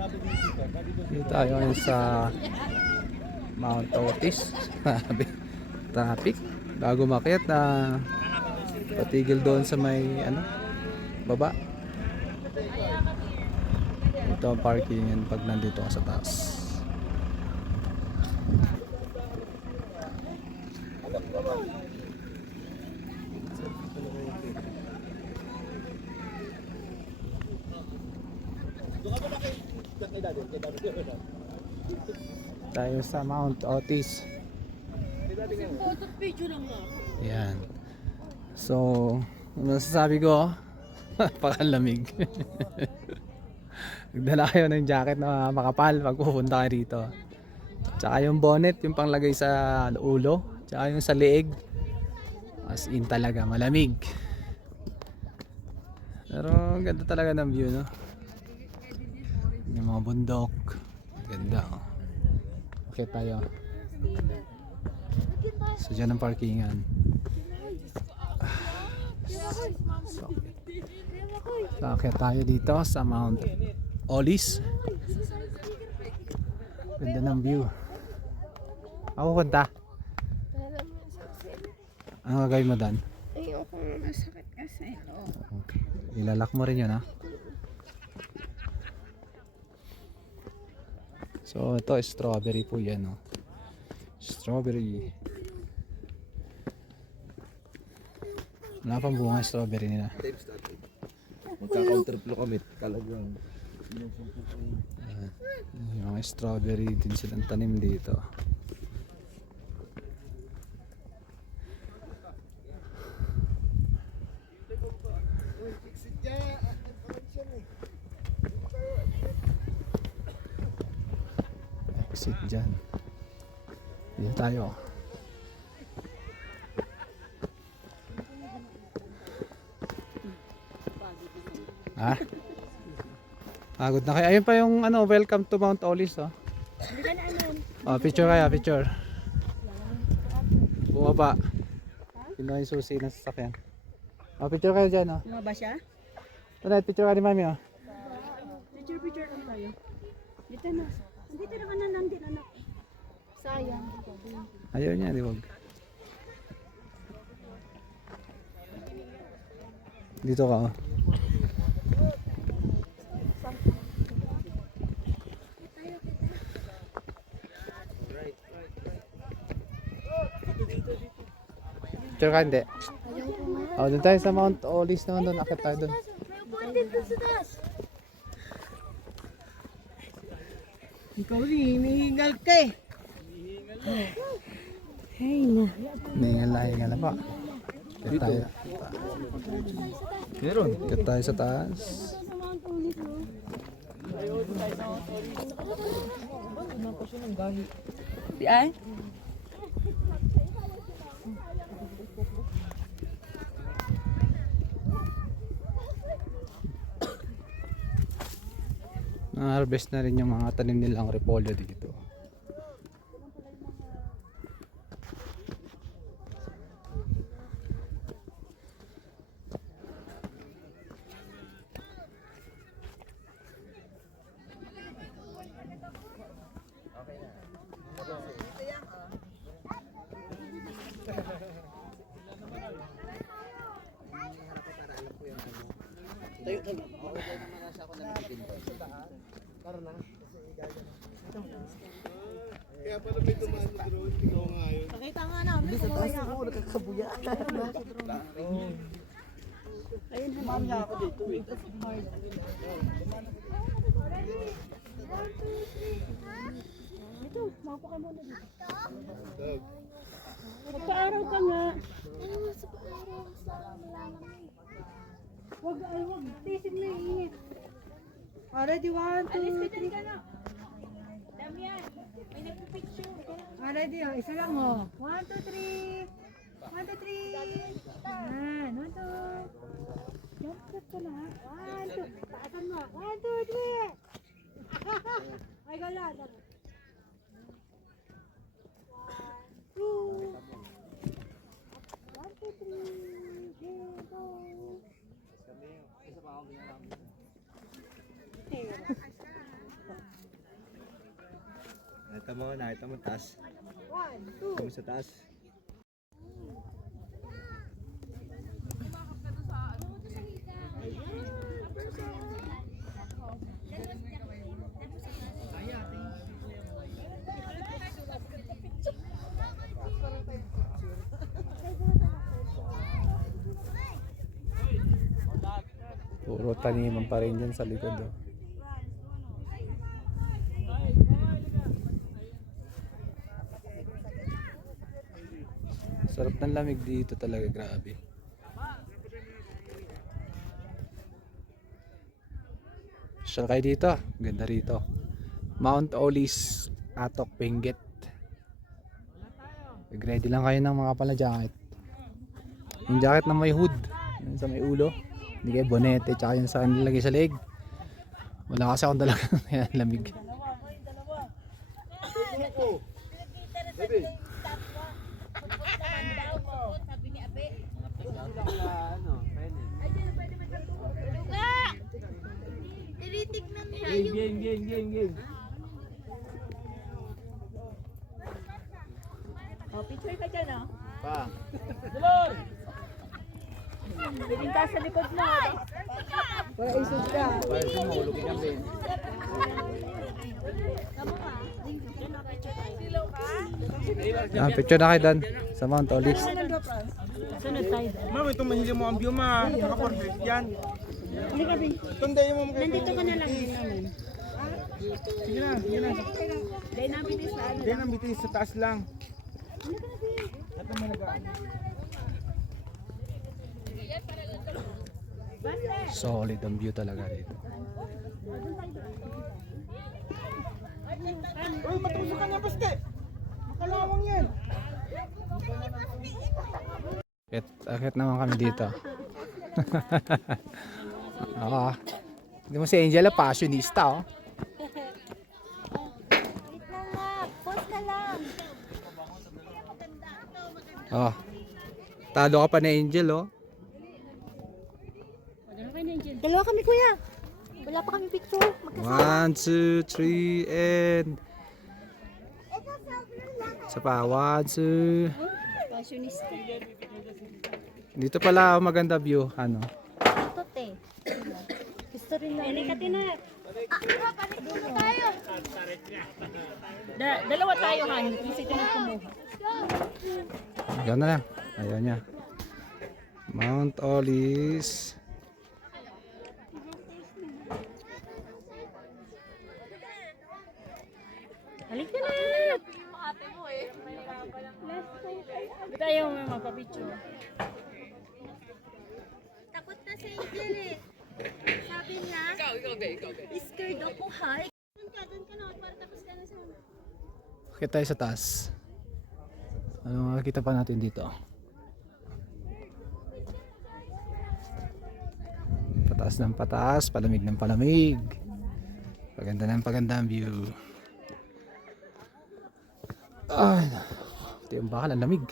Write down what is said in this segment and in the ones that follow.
Dito tayo ngayon sa Mount Otis. Traffic. Bago makyat na patigil doon sa may ano, baba. Ito ang parkingan pag nandito ka sa taas. Tayo sa Mount Otis. Yan. So, ano masasabi ko? Pakalamig. Nagdala kayo ng jacket na makapal pag pupunta kayo dito. Tsaka yung bonnet, yung panglagay sa ulo. Tsaka yung sa leeg. As in talaga, malamig. Pero ganda talaga ng view, no? Yung mga bundok. Ganda, oh. Okay tayo. So dyan ang parkingan. So okay tayo dito sa Mount Otis. Ganda ng view. Ako punta. Ano gagawin mo dan? Ayoko, masakit kasi. Okay. Ilalak mo rin yun, ha? So ito strawberry po yan, oh. Strawberry. Wala pang bunga strawberry nila. Magka-counterflow kami talagang. Yung mga strawberry din silang tanim dito. Exit dyan. Dito tayo. Ha? Pagod na kayo. Ayun pa yung ano, welcome to Mount Otis, oh. Oh, picture kaya, picture. Bumaba. Kinuha yung susi ng sasakyan. Oh, picture kayo dyan, oh. Bumaba siya? Tonight, picture ka ni mami, oh. Picture lang tayo. Dito na. Dito na ka na nandito, anak. Sayang. Ayaw niya, di wag. Dito ka, oh. Picture ka, hindi. Oh, doon tayo sa Mount Otis naman doon. Akit tayo doon. Ikaw rin, hinihingal ka eh. Hey na. Hingal na pa. Akit tayo. Meron. Akit tayo sa taas. Di ay? Na-harvest na rin yung mga tanim nilang repolyo dito. Kaya pala may tumaan yung drone. Ikaw nga yun. Pakita nga namin kung mamaya ako. Nagkakabuya. Ayun, ma'am niya ako dito eh. Ito, makapuka muna dito. Dog. Magpa-araw ka nga. Wag, tisin mo yung init. Already, 1, 2, 3. Damian, may nagpipicture. Already, oh, isa lang, oh. 1, 2, 3. 1, 2, 3. Yan, 1, 2. Jump cut ka na, ha? 1, 2. Taasan mo. 1, 2, 3. Ay, gala. 1, 2. 1, 2, 3. Go. Nakita mo taas. 1, 2. Kami sa taas. Puro taniman pa rin dyan sa likod. Oh. Sarap ng lamig dito talaga, grabe. Siya kayo dito, ganda rito. Mount Olis, Atok, Benguet. Ready lang kayo ng mga pala jacket. Yung jacket na may hood, yung sa may ulo. Hindi kayo bonete, tsaka yung sa nilagay sa leg. Wala kasi akong dalaga ng lamig. Tinitignan niya Game. Oh, picture ka dyan, oh. Pa. Tingin ka sa likod mo. Para isog ka. Para sa mo, lugin kami. Picture na kayo doon sa Mount Olis. Sunod tayo. Ma'am, ito mahili mo ang view, ma. Naka-perfect yan. Tundayin mo kayo. Nandito ka na lang din namin. Sige na. Dahil namin din sa ano. Hindi na, bitis sa taas lang. Ito mo nag-aan. Solid ang view talaga dito. Uy, matusok ka na, baste. Makalawang yan. Akit naman kami dito. Oo. Hindi mo si Angela, passionista oh. Wait lang nga. Pause ka lang. Oh. Talo ka pa na Angel oh. Dalawa kami, kuya. Wala pa kami picture. 1, 2, 3 and isa pa, 1, 2. Fashionista. Dito pala oh, maganda view. Ano? Ito, te. Gusto rin na. Eli, Katina. Dito tayo. Dalawa tayo, Han. Kasi ito na kumuha. Yan na lang. Ayaw niya. Mount Olis. Halik ka na. Ate mo eh. Hindi tayo magpapicture. Takot na si Angel eh. Sabi niya, ikaw. Scared ako ha. Doon ka na. Para tapos ka na sa Akit tayo sa taas. Ano makikita pa natin dito? Pataas ng pataas, palamig ng palamig. Paganda ng paganda ang view. Ay, ito yung bakal, ang lamig.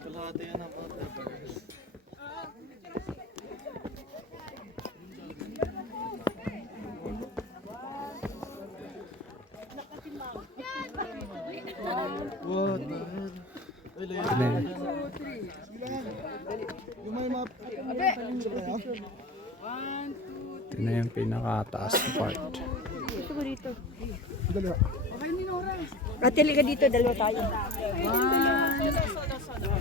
Kalahati yan ang photographers. What the hell? Ito na yun. Yung may map. Ito na yung pinakataas na part. Dito ko dito. Dali. Ate, liga dito. Dalawa tayo. 1,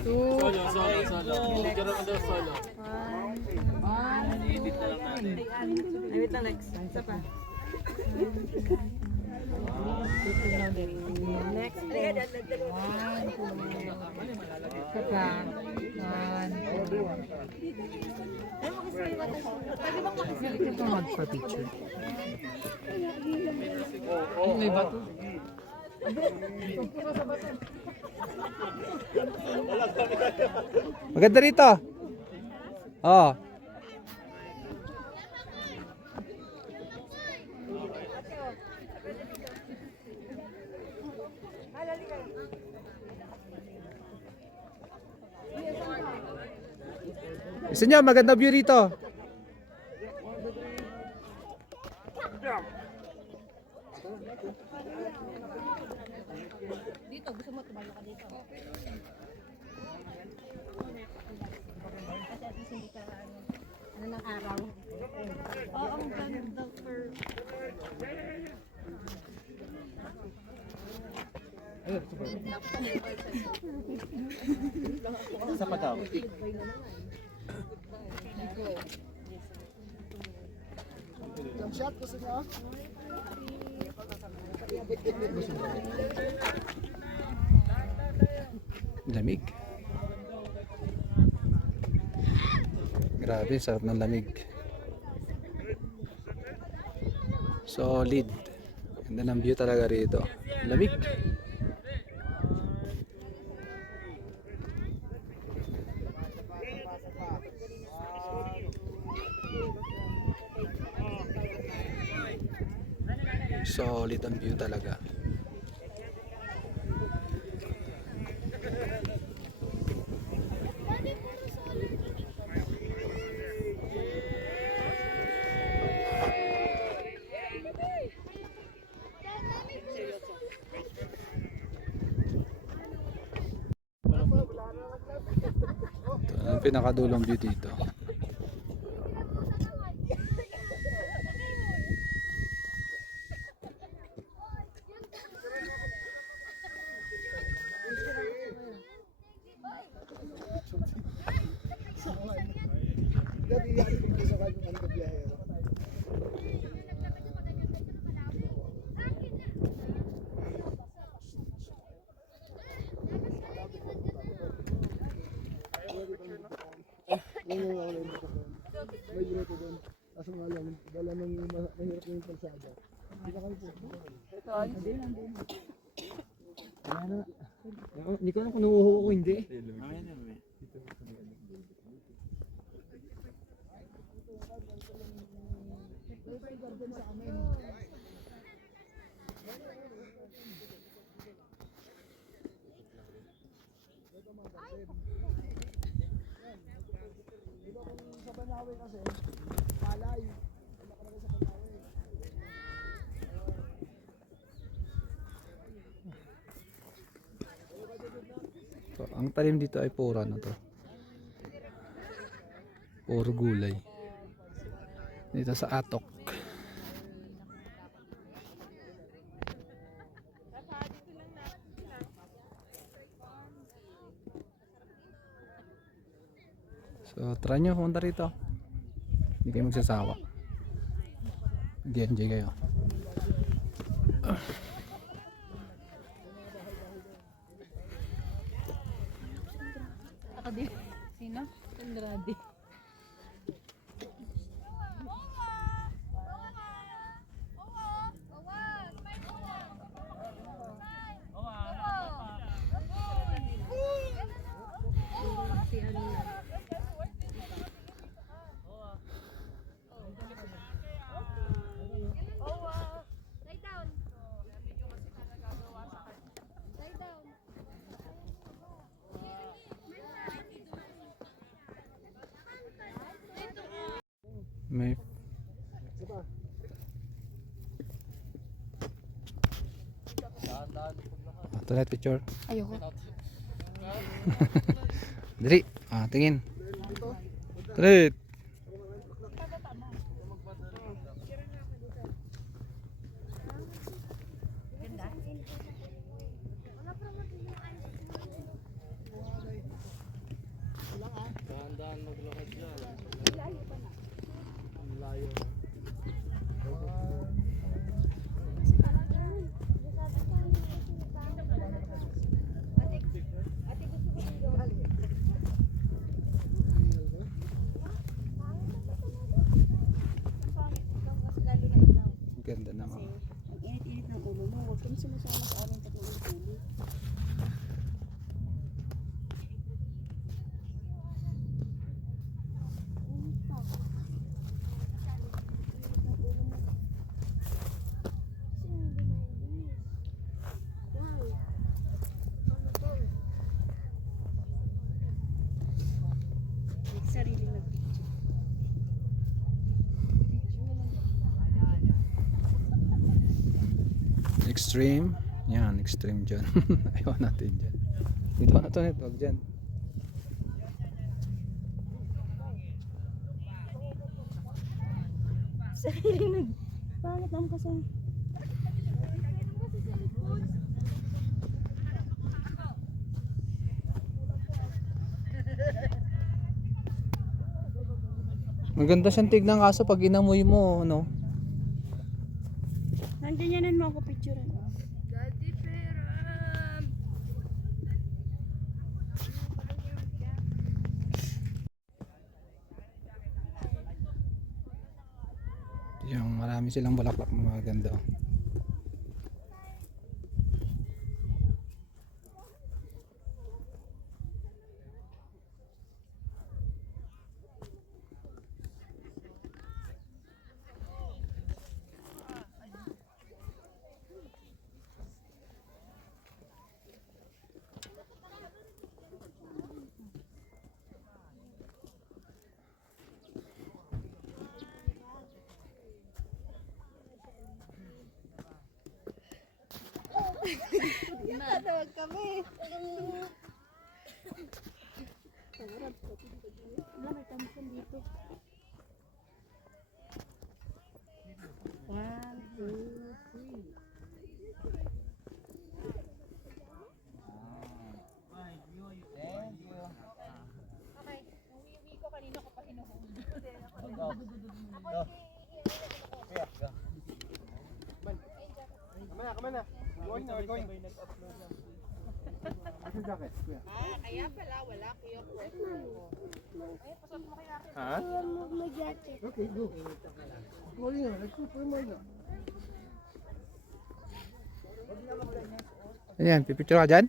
2, Solo. Edit na lang natin. Wait lang, Lex. Isa pa. Next. 1, 2. Isa pa. 1. Ito pa magpa-picture. May bato. Maganda rito. Oh. Gusto niyo, maganda view rito. Dito, gusto mo tumayo ka dito. Kasi at least hindi ka ano ng araw. Oo, ang ganda for... Sa pa daw. Lamig. Grabe, sarap ng lamig. Solid. Ganda ng view talaga rito. Lamig. Solid ang view talaga. Ito ang pinakadulong view dito. May grupo doon. Kaso nga lang, dala nung mahirap yung kalsada. Hindi na kami po. Hindi ko alam kung nahuho ko hindi. Sa Banawe kasi, palay. Nakalagay sa Banawe. So, ang talim dito ay puro na to. Puro gulay. Dito sa Atok. So, try nyo pumunta rito. Hindi kayo magsasawa. Mag-enjoy kayo. Sino? Andrade. May Tonight picture. Ayoko. Dali. Tingin. Tonight. Dahan-dahan maglakad dyan. Ang layo. Ganda naman. Ang init-init ng ulo mo, huwag kang sumasama sa aming extreme. Yan, extreme dyan. Ayaw natin dyan. Dito na to, huwag dyan. Pangit naman kasi. Maganda siyang tignan kaso pag inamoy mo, no? Nandiyan yan mo ako picture. Yung marami silang bulaklak na maganda. Tawag kami. Wala, may Thompson dito. 1, 2, 3. Come na. Going na, going. Asan jacket, kuya? Kaya pala wala kuya po. Ha? Okay, go. Morning na, let's go for morning na. Ayan, pipicture ka dyan?